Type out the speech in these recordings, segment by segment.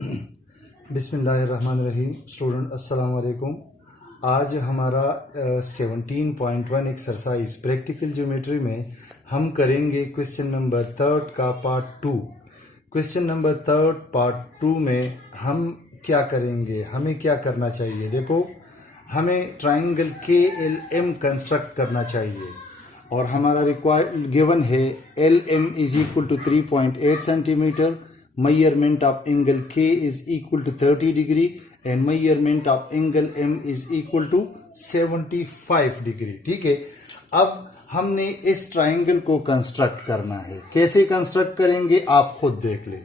बिस्मिल्लाहिर्रहमानिर्रहीम। स्टूडेंट अस्सलाम वालेकुम। आज हमारा 17.1 एक्सरसाइज प्रैक्टिकल ज्योमेट्री में हम करेंगे क्वेश्चन नंबर 3 का पार्ट 2। क्वेश्चन नंबर 3 पार्ट 2 में हम क्या करेंगे, हमें क्या करना चाहिए। देखो, हमें ट्राइंगल KLM कंस्ट्रक्ट करना चाहिए और हमारा रिक्वायर्ड गिवन है LM is equal to 3.8 centimetre, measurement of angle K is equal to 30 degree and measurement of angle M is equal to 75 degree। ठीक है, अब हमने इस ट्राइंगल को कंस्ट्रक्ट करना है। कैसे कंस्ट्रक्ट करेंगे आप खुद देख ले।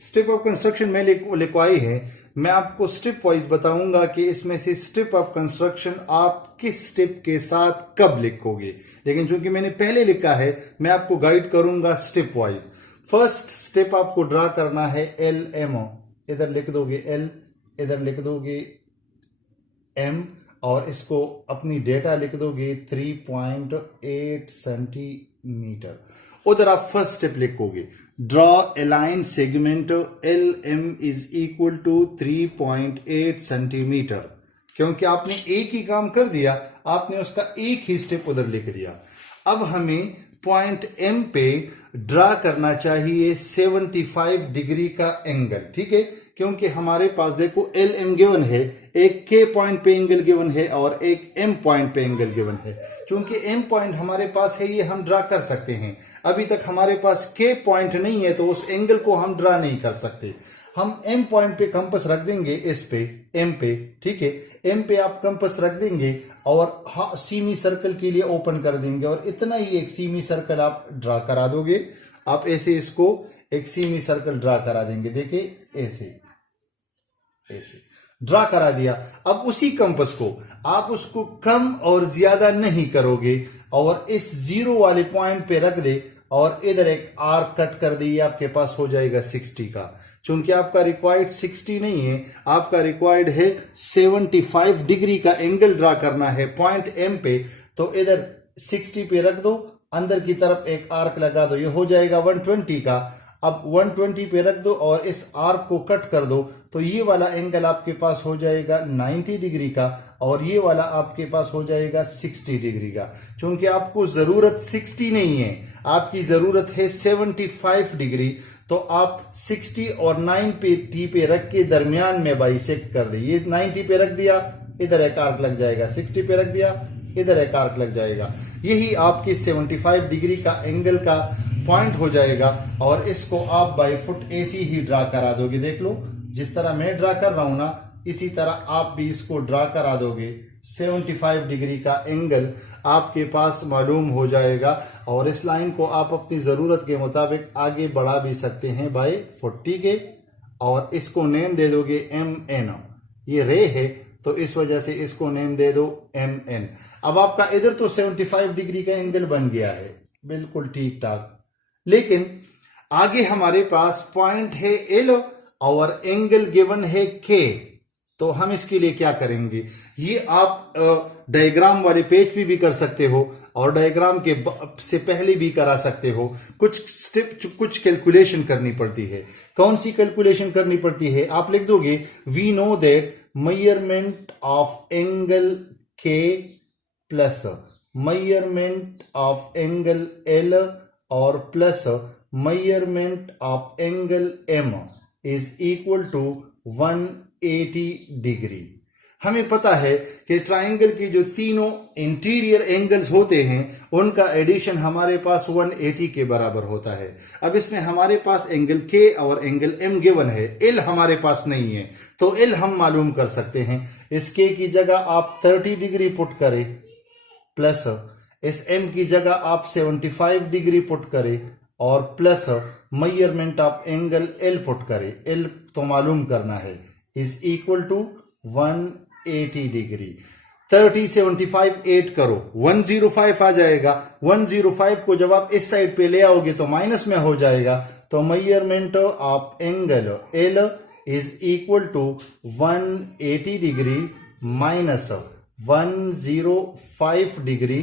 स्टेप ऑफ कंस्ट्रक्शन में लिखवाई है, मैं आपको स्टेप वाइज बताऊंगा कि इसमें से स्टेप ऑफ कंस्ट्रक्शन आप किस स्टेप के साथ कब लिखोगे, लेकिन चूंकि मैंने पहले लिखा है मैं आपको गाइड करूंगा स्टेप वाइज। फर्स्ट स्टेप आपको ड्रा करना है LM, इधर लिख दोगे L, इधर लिख दोगे M और इसको अपनी डेटा लिख दोगे 3.8 सेंटीमीटर। उधर आप फर्स्ट स्टेप लिखोगे, draw a line segment LM is equal to 3.8 centimetre. क्योंकि आपने एक ही काम कर दिया, आपने उसका एक ही स्टेप उधर लिख दिया। अब हमें पॉइंट M पे ड्रा करना चाहिए 75 डिग्री का एंगल। ठीक है, क्योंकि हमारे पास देखो LM गिवन है, एक K पॉइंट पे एंगल गिवन है और एक M पॉइंट पे एंगल गिवन है। क्योंकि M पॉइंट हमारे पास है, ये हम ड्रा कर सकते हैं। अभी तक हमारे पास K पॉइंट नहीं है तो उस एंगल को हम ड्रा नहीं कर सकते। हम M पॉइंट पे कंपास रख देंगे, इस पे M पे। ठीक है, M पे आप कंपास रख देंगे और सीमी सर्कल के लिए ओपन कर देंगे और इतना ही एक सीमी सर्कल आप ड्रा करा दोगे। आप ऐसे इसको एक सीमी सर्कल ड्रा करा देंगे। देखिए ऐसे ऐसे ड्रा करा दिया। अब उसी कंपास को आप उसको कम और ज्यादा नहीं करोगे और इस जीरो वाले पॉइंट पे रख दे और इधर एक आर्क कट कर दी, आपके पास हो जाएगा 60 का। चूंकि आपका रिक्वायर्ड 60 नहीं है, आपका रिक्वायर्ड है 75 डिग्री का एंगल ड्रा करना है पॉइंट M पे, तो इधर 60 पे रख दो, अंदर की तरफ एक आर्क लगा दो, ये हो जाएगा 120 का। अब 120 पे रख दो और इस आर्क को कट कर दो, तो ये वाला एंगल आपके पास हो जाएगा 90 डिग्री का और ये वाला आपके पास हो जाएगा 60 डिग्री का। क्योंकि आपको जरूरत 60 नहीं है, आपकी जरूरत है 75 डिग्री, तो आप 60 और 90 पे रख के दरमियान में बाइसेक्ट कर दे। ये 90 पे रख दिया, इधर एक आर्क लग जाएगा, 60 पे रख दिया, इधर एक आर्क लग जाएगा। यही आपकी 75 डिग्री का एंगल का पॉइंट हो जाएगा और इसको आप बाई फुट ऐसी ही ड्रा करा दोगे। देख लो, जिस तरह मैं ड्रा कर रहा हूं ना, इसी तरह आप भी इसको ड्रा करा दोगे। 75 डिग्री का एंगल आपके पास मालूम हो जाएगा और इस लाइन को आप अपनी जरूरत के मुताबिक आगे बढ़ा भी सकते हैं बाई 40 के, और इसको नेम दे दोगे MN। ये रे है तो इस वजह से इसको नेम दे दो MN। अब आपका इधर तो 75 डिग्री का एंगल बन गया है, बिल्कुल ठीक ठाक। लेकिन आगे हमारे पास पॉइंट है L और एंगल गिवन है K, तो हम इसके लिए क्या करेंगे, ये आप डायग्राम वाले पेज पे भी कर सकते हो और डायग्राम के से पहले भी करा सकते हो। कुछ स्टेप, कुछ कैलकुलेशन करनी पड़ती है। कौन सी कैलकुलेशन करनी पड़ती है, आप लिख दोगे we know that measurement of angle K plus measurement of angle L और plus measurement of angle M is equal to 180 degree. हमें पता है कि ट्राइंगल की जो तीनों इंटीरियर एंगल्स होते हैं उनका एडिशन हमारे पास 180 के बराबर होता है। अब इसमें हमारे पास एंगल K और एंगल M गिवन है, L हमारे पास नहीं है, तो L हम मालूम कर सकते हैं। इस K की जगह आप 30 डिग्री पुट करें, प्लस इस M की जगह आप 75 डिग्री पुट करें और plus measurement of angle L put करें। L तो मालूम करना है, इज इक्वल टू 180 डिग्री। 30 75 8 करो, 105 आ जाएगा। 105 को जब आप इस साइड पे ले आओगे तो माइनस में हो जाएगा, तो measurement of angle L is equal to 180 degree minus 105 degree.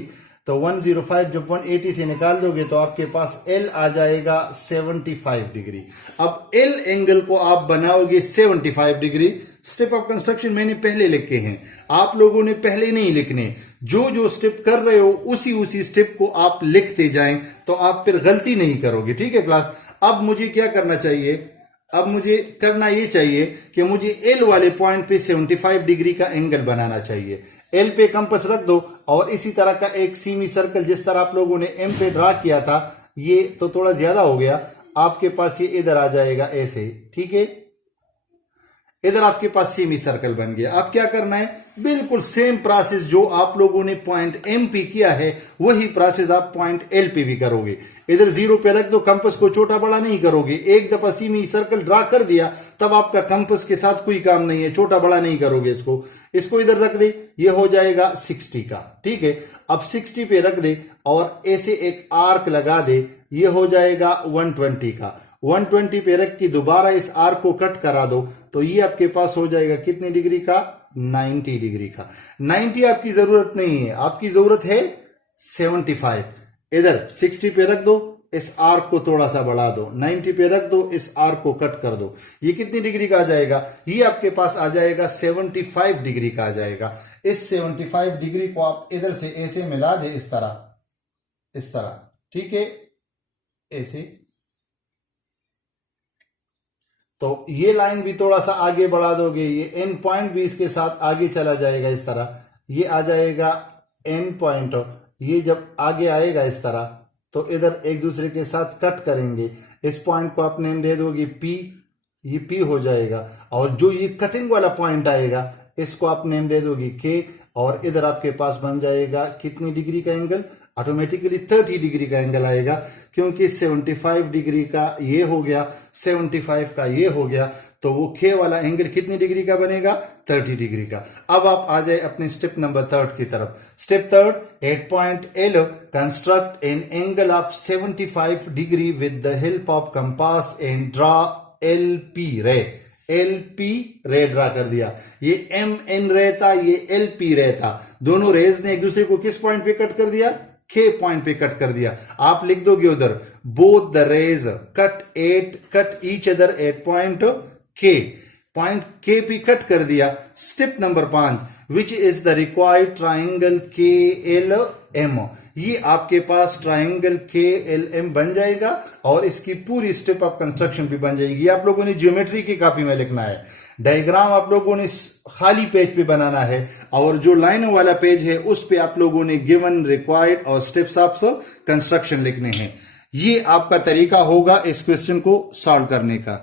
तो 105 जब 180 से निकाल दोगे तो आपके पास L आ जाएगा 75 डिग्री। अब L एंगल को आप बनाओगे 75 डिग्री। स्टेप ऑफ कंस्ट्रक्शन मैंने पहले लिखे हैं, आप लोगों ने पहले नहीं लिखने, जो जो स्टेप कर रहे हो उसी स्टेप को आप लिखते जाएं तो आप फिर गलती नहीं करोगे। ठीक है क्लास। अब मुझे क्या करना चाहिए, अब मुझे करना ये चाहिए कि मुझे एल वाले पॉइंट पे 75 डिग्री का एंगल बनाना चाहिए। एल पे कंपास रख दो और इसी तरह का एक सेमी सर्कल जिस तरह आप लोगों ने एम पे ड्रा किया था, ये तो थोड़ा ज्यादा हो गया, आपके पास ये इधर आ जाएगा ऐसे। ठीक है, इधर आपके पास सेमी सर्कल बन गया। अब क्या करना है, बिल्कुल सेम प्रोसेस जो आप लोगों ने पॉइंट एम पे किया है वही प्रोसेस आप पॉइंट एल पे भी करोगे। इधर 0 पे रख दो, कंपास को छोटा बड़ा नहीं करोगे। एक दफा सेमी सर्कल ड्रा कर दिया तब आपका कंपास के साथ कोई काम नहीं है, छोटा बड़ा नहीं करोगे इसको इधर रख दे, ये हो जाएगा 60 का। ठीक है, अब 60 पे रख दे और ऐसे एक आर्क लगा दे, ये हो जाएगा 120 का। 120 पे रख के दोबारा इस आर्क को कट करा दो तो ये आपके पास हो जाएगा कितने डिग्री का, 90 डिग्री का। 90 आपकी जरूरत नहीं है, आपकी जरूरत है 75। इधर 60 पे रख दो, इस आर्क को थोड़ा सा बढ़ा दो, 90 पे रख दो, इस आर्क को कट कर दो, ये कितनी डिग्री का आ जाएगा, ये आपके पास आ जाएगा 75 डिग्री का आ जाएगा। इस 75 डिग्री को आप इधर से ऐसे मिला दे, इस तरह। ठीक है, ऐसे। तो ये लाइन भी थोड़ा सा आगे बढ़ा दोगे, ये एन पॉइंट भी इसके साथ आगे चला जाएगा इस तरह, ये आ जाएगा एन पॉइंट। ये जब आगे आएगा इस तरह तो इधर एक दूसरे के साथ कट करेंगे। इस पॉइंट को आप नेम दे दोगे पी, ये पी हो जाएगा। और जो ये कटिंग वाला पॉइंट आएगा इसको आप नेम दे दोगे के, और इधर आपके पास बन जाएगा कितनी डिग्री का एंगल, ऑटोमेटिकली 30 डिग्री का एंगल आएगा, क्योंकि 75 डिग्री का ये हो गया, 75 का ये हो गया, तो वो खे वाला एंगल कितनी डिग्री का बनेगा, 30 डिग्री का। अब आप आ जाए अपने स्टेप नंबर 3 की तरफ। Step 3, at point L construct an angle of 75 degree with the help of compass and draw L P ray. L P ray draw कर दिया, ये एम एन रे था, ये एल पी रे था। दोनों रेज ने एक दूसरे को किस पॉइंट पे कट कर दिया, के पॉइंट पे कट कर दिया। आप लिख दोगे उधर both the rays cut each other at point के पे कट कर दिया। Step number 5, which is the required triangle K L M. ये आपके पास ट्राइंगल के एल एम बन जाएगा और इसकी पूरी स्टेप ऑफ कंस्ट्रक्शन भी बन जाएगी। आप लोगों ने ज्योमेट्री की कॉपी में लिखना है, डायग्राम आप लोगों ने खाली पेज पे बनाना है, और जो लाइनों वाला पेज है उस पे आप लोगों ने गिवन, रिक्वायर्ड और स्टेप्स ऑफ कंस्ट्रक्शन लिखने हैं। ये आपका तरीका होगा इस क्वेश्चन को सॉल्व करने का।